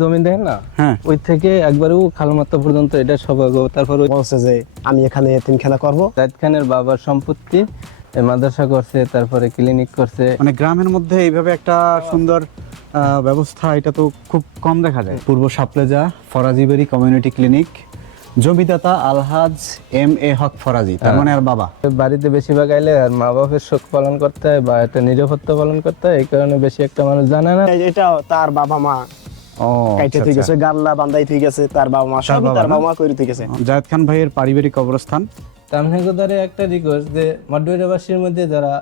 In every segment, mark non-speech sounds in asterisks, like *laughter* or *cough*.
জমি দেয় না? হ্যাঁ। ওই থেকে পর্যন্ত এটা তারপর বলছে যে আমি এখানে এতিমখানা করব। জাহিদ খানের বাবার সম্পত্তি মাদ্রাসা করছে তারপরে ক্লিনিক করছে। মানে গ্রামের মধ্যে এইভাবে একটা সুন্দর ব্যবস্থা এটা তো খুব কম দেখা যায়। পূর্ব সাপলেজা ফরাজিবেরি কমিউনিটি ক্লিনিক জমিদাতা আলহাজ এম এ হক ফরাজি তার মানে আর বাবা। বাড়িতে বেশিরভাগ আইলে আর মা বাপের শোক পালন করতে হয় বা একটা নিরাপত্তা পালন করতে হয় এই কারণে বেশি একটা মানুষ জানে না। এটা তার বাবা মা কাইটে আচ্ছা, থেকে আচ্ছা। গেছে গাল্লা বান্দাই থেকে গেছে তার বাবা মা সবই বাবা তার বাবা মা করে থেকে গেছে। জায়েদ খান ভাইয়ের পারিবারিক কবরস্থান তামহেগোদারে একটা রিকোয়েস্ট যে মডুরাবাসীর মধ্যে যারা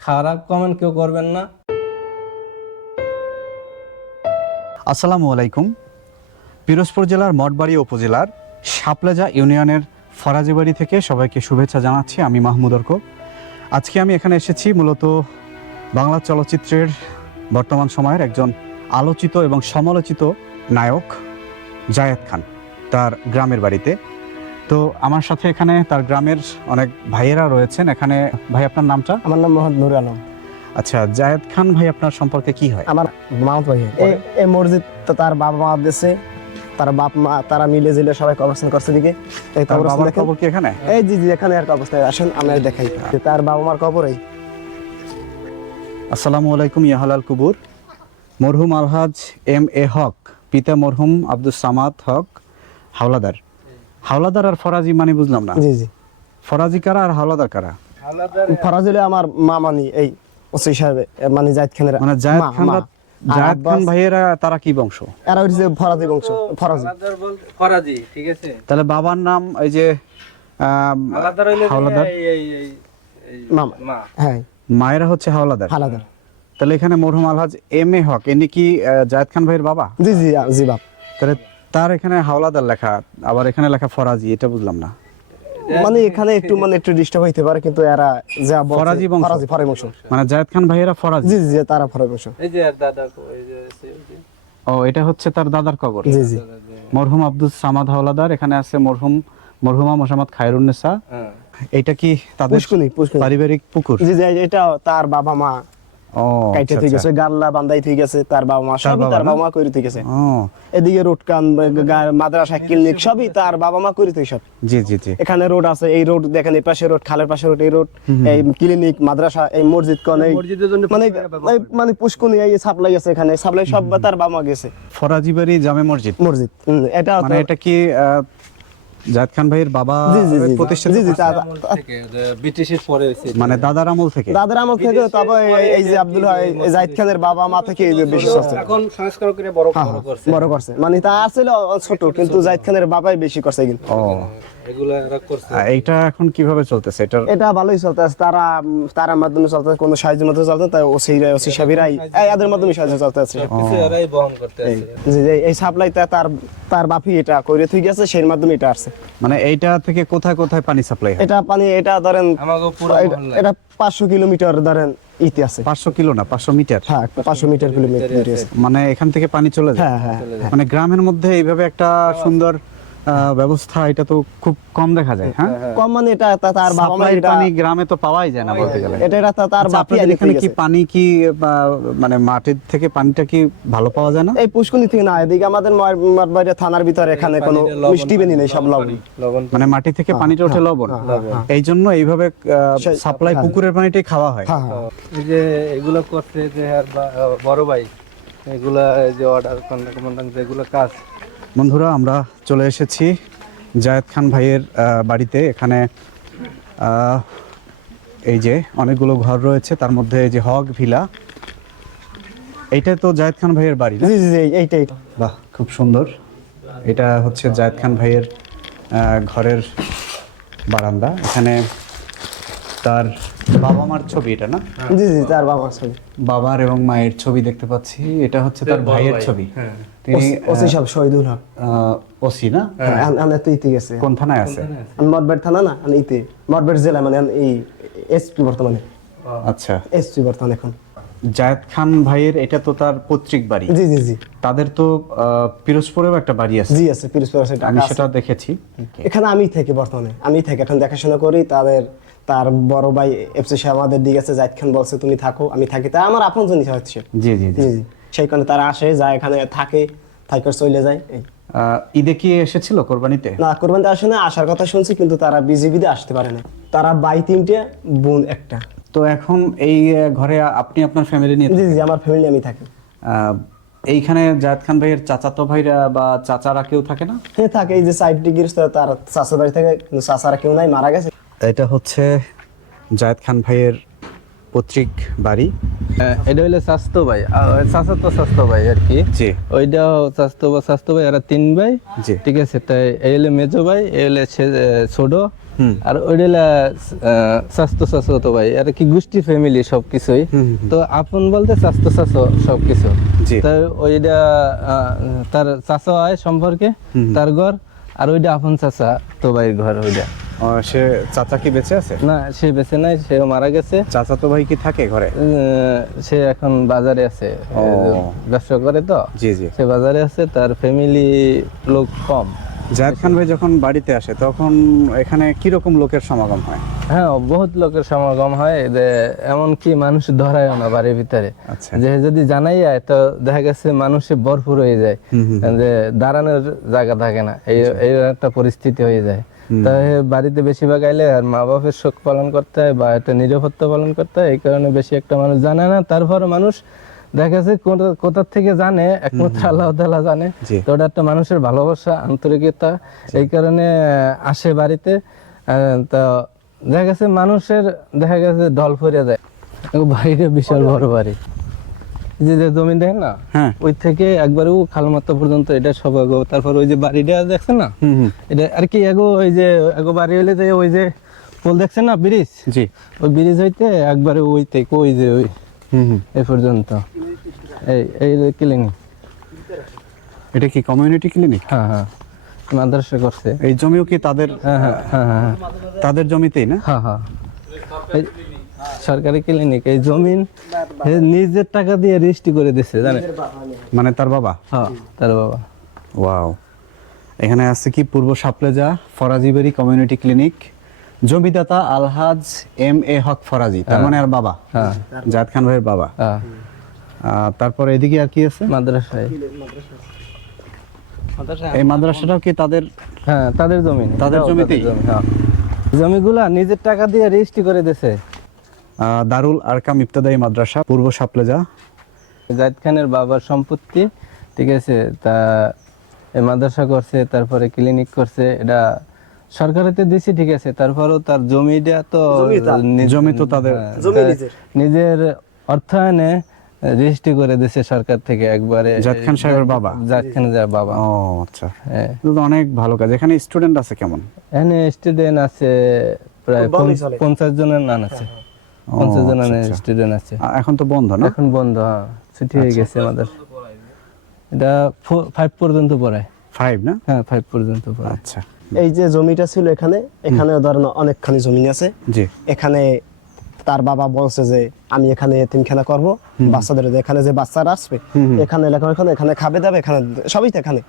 খারাপ কমেন্ট কেউ করবেন না। আসসালামু আলাইকুম। পিরোজপুর জেলার মঠবাড়ি উপজেলার শাপলাজা ইউনিয়নের ফরাজিবাড়ি থেকে সবাইকে শুভেচ্ছা জানাচ্ছি আমি মাহমুদ অর্ক। আজকে আমি এখানে এসেছি মূলত বাংলা চলচ্চিত্রের বর্তমান সময়ের একজন আলোচিত এবং সমালোচিত নায়ক জায়েদ খান তার গ্রামের বাড়িতে। তো আমার সাথে এখানে তার গ্রামের অনেক ভাইয়েরা রয়েছেন। এখানে ভাই আপনার নামটা? আমার নাম মোহাম্মদ নুর আলম। আচ্ছা জায়েদ খান ভাই আপনার সম্পর্কে কি হয়? আমার মামত ভাই। এই- মসজিদ তো তার বাবা মা দিয়েছে তার বাপ মা তারা মিলে জিলে সবাই কবরস্থান করছে দিকে এই কবরস্থান দেখেন। কি এখানে? এই জি জি এখানে আর কবরস্থান আসেন আমি আর দেখাই। তার বাবা মার কবর। এই আসসালামু আলাইকুম ইয়াহালাল কুবুর। মরহুম আলহাজ এম এ হক পিতা মরহুম আব্দুল সামাদ হক হাওলাদার। হাওলাদার আর ফরাজি মানে বুঝলাম না? জি জি। ফরাজি কারা আর হাওলাদার কারা? ফরাজিলে আমার মা মানি এই ওসি সাহেব মানে জাহিদ খানের মানে জায়েদ খান। জায়েদ খান ভাইয়েরা তারা কি বংশ? এরা হচ্ছে ফরাজি বংশ ফরাজি। ফরাজি ঠিক আছে? তাহলে বাবার নাম এই যে হাওলাদার মামা। হ্যাঁ। মায়েরা হচ্ছে হাওলাদার? হালাদার তাহলে এখানে মরহুম আলহাজ এম এ হক। ইনি কি জায়েদ খান ভাইয়ের বাবা? জি জি জি বাপ। তাহলে তার এখানে হাওলাদার লেখা আবার এখানে লেখা ফরাজি এটা বুঝলাম না। মানে এখানে একটু *laughs* মানে একটু ডিস্টার্ব হইতে পারে কিন্তু এরা যা ফরাজি বংশ? ফরাজি ফরাজি বংশ। মানে জায়েদ খান ভাইয়েরা ফরাজি? জি জি তারা ফরাজি বংশ। এই যে আর দাদা এই যে। ও এটা হচ্ছে তার দাদার কবর। জি জি। মরহুম আব্দুল সামাদ হাওলাদার এখানে আছে মরহুম মরহুমা মোসাম্মদ খায়রুন্নেসা হ্যাঁ। এটা কি তাদের পারিবারিক পুকুর? জি জি এটা তার বাবা মা কাইটে আচ্ছা, থেকে আচ্ছা। গেছে গাল্লা বান্দাই থেকে গেছে তার বাবা মা সবই তার বাবা মা করে থেকে গেছে এদিকে রোড কান মাদ্রাসা ক্লিনিক সবই তার বাবা মা করে থেকে সব। জি জি জি। এখানে রোড আছে এই রোড দেখেন এই পাশে রোড খালের পাশে রোড এই রোড এই ক্লিনিক মাদ্রাসা এই মসজিদ কোন এই মানে মানে পুষ্কুনি এই সাপ্লাই আছে এখানে সাপ্লাই সব তার বাবা মা গেছে। ফরাজিবাড়ি জামে মসজিদ? মসজিদ এটা মানে এটা কি জায়েদ খান ভাইয়ের বাবা প্রতিষ্ঠান জি ব্রিটিশের পরে মানে দাদার আমল থেকে? দাদার আমল থেকে তারপর এই- যে আব্দুল জাহিদ খানের বাবা মা থেকে এই যে বেশি চলছে এখন সংস্কার করে বড় হ্যাঁ, বড় করছে। বড় করছে। মানে তা আসলে ছোট কিন্তু জাহিদ খানের বাবাই বেশি করছে কিন্তু। ও। এগুলো এরা করছে। আর এখন কীভাবে চলতেছে? এটার এটা ভালোই চলতেছে। তারা তারার মাধ্যমে চলতেছে কোনো সাহায্যের মাধ্যমে চলতে তাই ওসি ওসি এদের মাধ্যমে সাহায্য চলতেছে। কিছু এরাই বহন করতে জি জি, এই সাপ্লাইটা তার তার বাপি এটা করে ঠিক আছে সেই মাধ্যমে এটা আসছে। মানে এইটা থেকে কোথায় কোথায় পানি সাপ্লাই হয়? এটা পানি এটা ধরেন এটা- এটা পাঁচশো কিলোমিটার ধরেন ইতি আছে। পাঁচশো কিলো না পাঁচশো মিটার? হ্যাঁ পাঁচশো মিটার কিলোমিটার মানে এখান থেকে পানি চলে যায়? হ্যাঁ হ্যাঁ। মানে গ্রামের মধ্যে এইভাবে একটা সুন্দর আহ, ব্যবস্থা এটা তো খুব কম দেখা যায় হ্যাঁ? কম মানে এটা তার সাপ্লাই পানি গ্রামে তো পাওয়াই যায় না বলতে গেলে। এটা এটা তার আচ্ছা, বাপি এখানে কি পানি কি মানে মাটির থেকে পানিটা কি ভালো পাওয়া যায় না? এই পুষ্কুনি থেকে না এদিকে আমাদের মারবাড়ি থানার ভিতরে এখানে কোনো মিষ্টি বেনি নেই সব লবণ লবণ। মানে মাটি থেকে পানিটা ওঠে লবণ? হ্যাঁ, এই জন্য এইভাবে সাপ্লাই হ্যাঁ। পুকুরের পানিটাই খাওয়া হয়। হ্যাঁ হ্যাঁ। এই যে এগুলো করতে যে আর বড় ভাই এগুলা যে অর্ডার কন্ডাক্ট যেগুলো কাজ বন্ধুরা আমরা চলে এসেছি জায়েদ খান ভাইয়ের বাড়িতে। এখানে এই যে অনেকগুলো ঘর রয়েছে তার মধ্যে এই যে হক ভিলা। এইটা তো জায়েদ খান ভাইয়ের বাড়ি জি জি জি এইটা এইটা বাহ খুব সুন্দর। এটা হচ্ছে জায়েদ খান ভাইয়ের ঘরের বারান্দা। এখানে তার বাবা মার ছবি এটা না? জি জি তার বাবা ছবি। বাবার এবং মায়ের ছবি দেখতে পাচ্ছি। এটা হচ্ছে তার ভাইয়ের ছবি। তিনি ওসি সব শহীদুল হক। ওসি না? আমি তো ইতি গেছে। কোন থানায় আছে? থানা না? আমি ইতি। জেলা মানে এই এসপি বর্তমানে। আচ্ছা। এসপি বর্তমানে এখন। জায়েদ খান ভাইয়ের এটা তো তার পৈতৃক বাড়ি। জি জি জি। তাদের তো আহ, পিরোজপুরেও একটা বাড়ি আছে। জি আছে পিরোজপুর আছে আমি সেটা দেখেছি। এখানে আমি থেকে বর্তমানে। আমি থেকে এখন দেখাশোনা করি তাদের তার বড় ভাই এফসি সাহেব আমাদের দিকে আছে জাহিদ খান বলছে তুমি থাকো আমি থাকি। তা আমার আপন জনই হচ্ছে জি জি জি। সেই কারণে তারা আসে যায় এখানে থাকে থাইকর চলে যায় ঈদে কি এসেছিল কোরবানিতে? না কোরবানিতে আসে না আসার কথা শুনছি কিন্তু তারা বিজিবিতে আসতে পারে না তারা বাই তিনটে বোন একটা। তো এখন এই ঘরে আপনি আপনার ফ্যামিলি নিয়ে জি জি আমার ফ্যামিলি আমি থাকি। এইখানে জায়দ খান ভাইয়ের চাচাতো ভাইরা বা চাচারা কেউ থাকে না? হ্যাঁ থাকে। এই যে সাইড ডিগ্রি তার চাষা বাড়ি থেকে চাষারা কেউ নাই মারা গেছে। এটা হচ্ছে জায়দ খান ভাইয়ের পৈতৃক বাড়ি। হ্যাঁ, এটা হইলে স্বাস্থ্য ভাই। স্বাস্থ্য স্বাস্থ্য ভাই আর কি। জি। ওইটা স্বাস্থ্য বা স্বাস্থ্য ভাই আর তিন ভাই। জি। ঠিক আছে তাই এই হলে মেজো ভাই এই হলে ছোট। আর ওইটা হলে স্বাস্থ্য স্বাস্থ্য ভাই। আর কি গোষ্ঠী ফ্যামিলি সব কিছুই তো আপন বলতে স্বাস্থ্য স্বাস্থ্য সব কিছু জি। তাই ওইটা তার চাচা হয় সম্পর্কে তার ঘর। আর ওইটা আপন চাচা তো ভাইয়ের ঘর ওইটা। সে চাচা কি বেঁচে আছে? না সে বেঁচে নাই সে মারা গেছে। চাচাতো ভাই কি থাকে ঘরে? সে এখন বাজারে আছে। ব্যবসা করে তো? জি জি। সে বাজারে আছে তার ফ্যামিলি লোক কম। জায়দ খান ভাই যখন বাড়িতে আসে তখন এখানে কি রকম লোকের সমাগম হয়? হ্যাঁ বহুত লোকের সমাগম হয়। যে এমনকি মানুষ ধরায় না বাড়ির ভিতরে। আচ্ছা। যে যদি জানাই যায় তো দেখা গেছে মানুষে ভরপুর হয়ে যায়। যে দাঁড়ানোর জায়গা থাকে না। এই এই একটা পরিস্থিতি হয়ে যায়। তাই বাড়িতে বেশিরভাগ আইলে আর মা বাপের শোক পালন করতে হয় বা একটা নিরাপত্তা পালন করতে হয় এই কারণে বেশি একটা মানুষ জানে না। তারপর মানুষ দেখা গেছে কোথা- কোথা থেকে জানে একমাত্র আল্লাহ তাআলা জানে। তো ওটা একটা মানুষের ভালোবাসা আন্তরিকতা এই কারণে আসে বাড়িতে। তো দেখা গেছে মানুষের দেখা গেছে ঢল ফিরে যায়। বাড়িটা বিশাল বড় বাড়ি। যে যে জমি দেখেন না হ্যাঁ। ওই থেকে একবারে ও খালমাত্রা পর্যন্ত এটা সব এগো তারপর ওই যে বাড়িটা দেখছেন না? এটা আর কি এগো ওই যে এগো বাড়ি হইলে যে ওই যে পোল দেখছেন না ব্রিজ? জি। ওই ব্রিজ হইতে একবারে ওই থেকে ওই যে ওই এই পর্যন্ত। এই এই ক্লিনিক এটা কি কমিউনিটি ক্লিনিক হ্যাঁ হ্যাঁ। মাদ্রাসা করছে। এই জমিও কি তাদের হ্যাঁ হ্যাঁ হ্যাঁ হ্যাঁ। তাদের জমিতেই না? হ্যাঁ হ্যাঁ। সরকারি ক্লিনিক এই জমিন নিজের টাকা দিয়ে রেজিস্ট্রি করে দিছে জানেন? মানে তার বাবা? হ্যাঁ তার বাবা। ওয়াও। এখানে আছে কি? পূর্ব সাপলেজা ফরাজিবাড়ি কমিউনিটি ক্লিনিক জমিদাতা আলহাজ এম এ হক ফরাজি তার মানে আর বাবা। হ্যাঁ। জাদ খান ভাইয়ের বাবা। হ্যাঁ। আহ, তারপর এদিকে আর কি আছে? মাদ্রাসায়। এই মাদ্রাসাটাও কি তাদের হ্যাঁ তাদের জমি তাদের জমিতেই? হ্যাঁ। জমিগুলা নিজের টাকা দিয়ে রেজিস্ট্রি করে দিছে আহ, দারুল আরকাম ইবতদায়ী মাদ্রাসা পূর্ব সাপলেজা জাহিদ খানের বাবার সম্পত্তি ঠিক আছে তা মাদ্রাসা করছে তারপরে ক্লিনিক করছে এটা সরকারেতে দিছি ঠিক আছে তারপরেও তার জমিটা তো জমি তার। জমি তো তাদের- হ্যাঁ। নিজের অর্থায়নে রেজিস্ট্রি করে দিছে সরকার থেকে একবারে জাহিদ খান সাহেবের বাবা? জাহিদ খানের যা বাবা। ও আচ্ছা। হ্যাঁ। তো অনেক ভালো কাজ। এখানে স্টুডেন্ট আছে কেমন? এখানে স্টুডেন্ট আছে প্রায়। পঞ্চাশ জনের নান আছে। পঞ্চাশ আচ্ছা, জনের আচ্ছা। স্টুডেন্ট আছে। এখন তো বন্ধ না? এখন বন্ধ হ্যাঁ। ছুটি হয়ে গেছে আমাদের। এটা ফাইভ পর্যন্ত পড়ায়। ফাইভ না? হ্যাঁ ফাইভ পর্যন্ত পড়ায়। আচ্ছা। এই যে জমিটা ছিল এখানে এখানে ধরেন অনেকখানি জমি আছে। জি। এখানে তার বাবা বলছে যে আমি এখানে এতিমখানা করব। বাচ্চাদের এখানে যে বাচ্চারা আসবে। এখানে করে, এখানে খাবে দাবে এখানে সবই তো এখানে।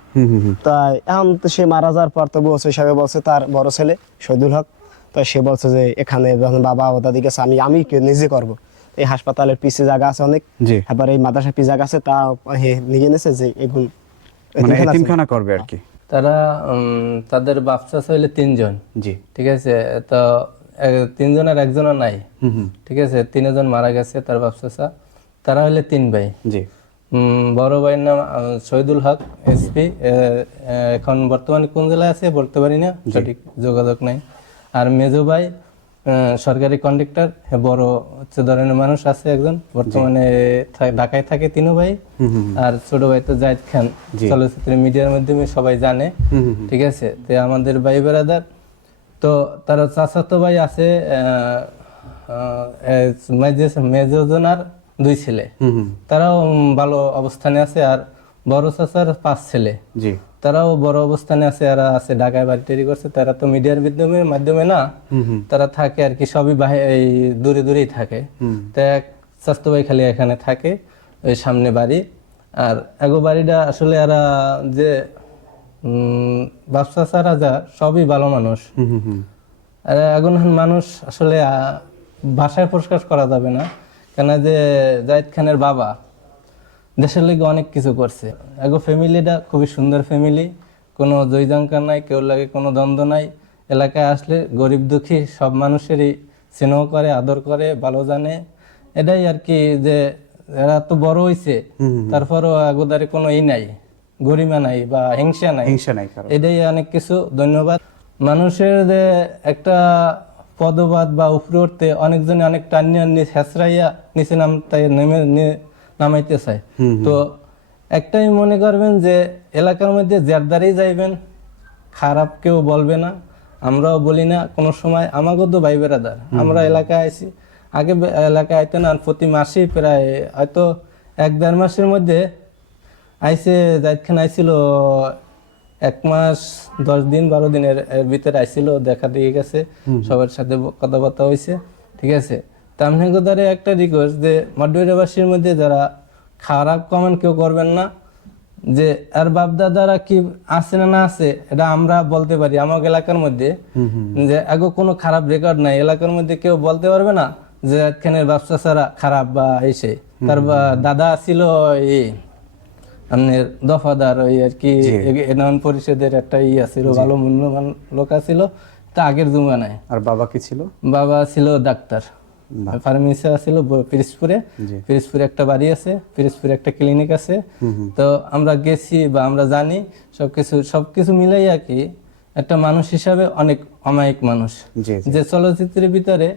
তাই এখন তো সে মারা যাওয়ার পর তো বলছে হিসাবে বলছে তার বড় ছেলে শহীদুল হক। তো সে বলছে যে এখানে যখন বাবা ও দাদি গেছে আমি আমি নিজে করব? এই হাসপাতালের পিছে জায়গা আছে অনেক। এবার এই মাদ্রাসা পিছে জায়গা আছে তা হে নিয়ে নিয়েছে যে এগুন মানে এতিমখানা করবে আর কি। তারা উম, তাদের বাচ্চা হইলে তিনজন। জি। ঠিক আছে? তো তিনজনের একজনও নাই। ঠিক আছে? তিনজন মারা গেছে তার বাচ্চা তারা হইলে তিন ভাই। জি। বড় ভাইয়ের নাম শহীদুল হক এসপি। এখন বর্তমানে কোন জেলায় আছে? বলতে পারি না সঠিক যোগাযোগ নাই। আর মেজো ভাই সরকারি কন্ডাক্টর বড় উচ্চ ধরনের মানুষ আছে একজন। বর্তমানে ঢাকায় থাকে তিনও ভাই। আর ছোট ভাই তো জাহিদ খান। জি। চলচ্চিত্র মিডিয়ার মাধ্যমে সবাই জানে। ঠিক আছে? তো আমাদের ভাই বেড়াদার তো তার চাচাতো ভাই আছে মেজোজনার দুই ছেলে। তারাও ভালো অবস্থানে আছে আর বড় চাচার পাঁচ ছেলে। জি। তারাও বড় অবস্থানে আছে আর আছে ঢাকায় বাড়ি তৈরি করছে। তারা তো মিডিয়ার মাধ্যমে মাধ্যমে না। তারা থাকে আর কি সবই বাহি এই দূরে দূরেই থাকে। হুম। তো এক স্বাস্থ্য ভাই খালি এখানে থাকে ওই সামনে বাড়ি। আর এগো বাড়িটা আসলে এরা যে ছাড়া যা সবই ভালো মানুষ। আর এখন মানুষ আসলে ভাষায় প্রকাশ করা যাবে না। কেন যে জাহিদ খানের বাবা দেশের লেগে অনেক কিছু করছে। এগো ফ্যামিলিটা খুবই সুন্দর ফ্যামিলি। কোনো জয়জঙ্কার নাই কেউ লাগে কোনো দ্বন্দ্ব নাই। এলাকায় আসলে গরিব দুঃখী সব মানুষেরই স্নেহ করে আদর করে ভালো জানে। এটাই আর কি যে এরা তো বড় হইছে। তারপরও এগোদারে কোনো ই নাই। গরিমা নাই বা হিংসা নাই। হিংসা নাই এটাই অনেক কিছু ধন্যবাদ। মানুষের যে একটা পদবাদ বা উপরে উঠতে অনেকজনে অনেক টানিয়া হেসরাইয়া নিচে নামতে নেমে নামাইতে চায়। তো একটাই মনে করবেন যে এলাকার মধ্যে জেরদারেই যাইবেন খারাপ কেউ বলবে না। আমরাও বলি না কোনো সময় আমাকেও তো ভাই বেড়াদার আমরা এলাকায় আইছি। আগে এলাকায় আইতেন আর প্রতি মাসেই প্রায় হয়তো এক দেড় মাসের মধ্যে আইসে যাইতখান আইছিল এক মাস দশ দিন বারো দিনের এর ভিতরে আইছিল দেখা দিয়ে গেছে সবার সাথে কথাবার্তা হয়েছে ঠিক আছে? তামনেগোদারে একটা রিকোয়েস্ট যে মাডুয়াবাসীর মধ্যে যারা খারাপ কমেন্ট কেউ করবেন না যে আর বাপ দাদারা কি আছে না না আছে? এটা আমরা বলতে পারি আমার এলাকার মধ্যে। যে আগে কোনো খারাপ রেকর্ড নাই। এলাকার মধ্যে কেউ বলতে পারবে না যে এখানের ব্যবসা ছাড়া খারাপ বা এসে। তার দাদা ছিল এই আপনার দফাদার ওই আর কি পরিষদের একটা ইয়া ছিল ভালো মূল্যবান লোক ছিল তা আগের জুমানায়। আর বাবা কি ছিল? বাবা ছিল ডাক্তার। ফার্মেসি ছিল ব- পিরিজপুরে। পিরিজপুরে একটা বাড়ি আছে পিরিজপুরে একটা ক্লিনিক আছে। তো আমরা গেছি বা আমরা জানি সবকিছু সবকিছু মিলাই আর কি একটা মানুষ হিসাবে অনেক অমায়িক মানুষ। যে চলচ্চিত্রের ভিতরে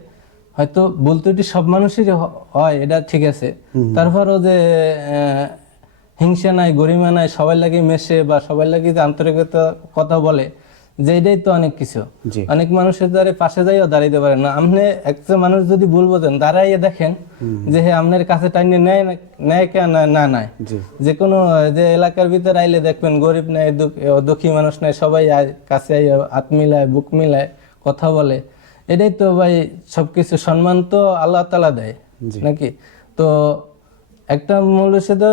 হয়তো ভুল ত্রুটি সব মানুষেরই হয় এটা ঠিক আছে। তারপরও যে আহ, হিংসা নাই গরিমা নাই সবাই লাগে মেশে বা সবাই লাগে যে আন্তরিকতা কথা বলে যে এটাই তো অনেক কিছু। অনেক মানুষের দ্বারা পাশে যাইও দাঁড়াইতে পারে না। আপনি একটা মানুষ যদি ভুল বোঝেন দাঁড়াইয়ে দেখেন যে হ্যাঁ আপনার কাছে টাইনে নেয় নেয় কে না নাই। যে কোনো যে এলাকার ভিতরে আইলে দেখবেন গরিব নাই দুঃখ- দুঃখী মানুষ নাই সবাই কাছে হাত মিলায় বুক মিলায় কথা বলে। এটাই তো ভাই সবকিছু সম্মান তো আল্লাহ তালা দেয় নাকি? তো একটা মূল হচ্ছে তো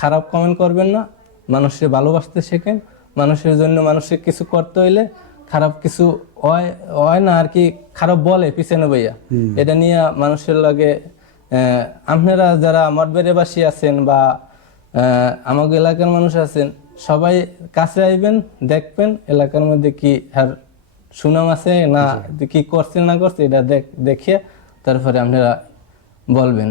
খারাপ কমেন্ট করবেন না। মানুষের ভালোবাসতে শেখেন। মানুষের জন্য মানুষের কিছু করতে হইলে খারাপ কিছু হয় হয় না আর কি খারাপ বলে পিছনে বইয়া। এটা নিয়ে মানুষের লাগে আপনারা যারা মঠবেড়েবাসী আছেন বা আমাকে এলাকার মানুষ আছেন সবাই কাছে আইবেন দেখবেন এলাকার মধ্যে কি আর সুনাম আছে না কি করছে না করছে এটা দেখ- দেখে তারপরে আপনারা বলবেন।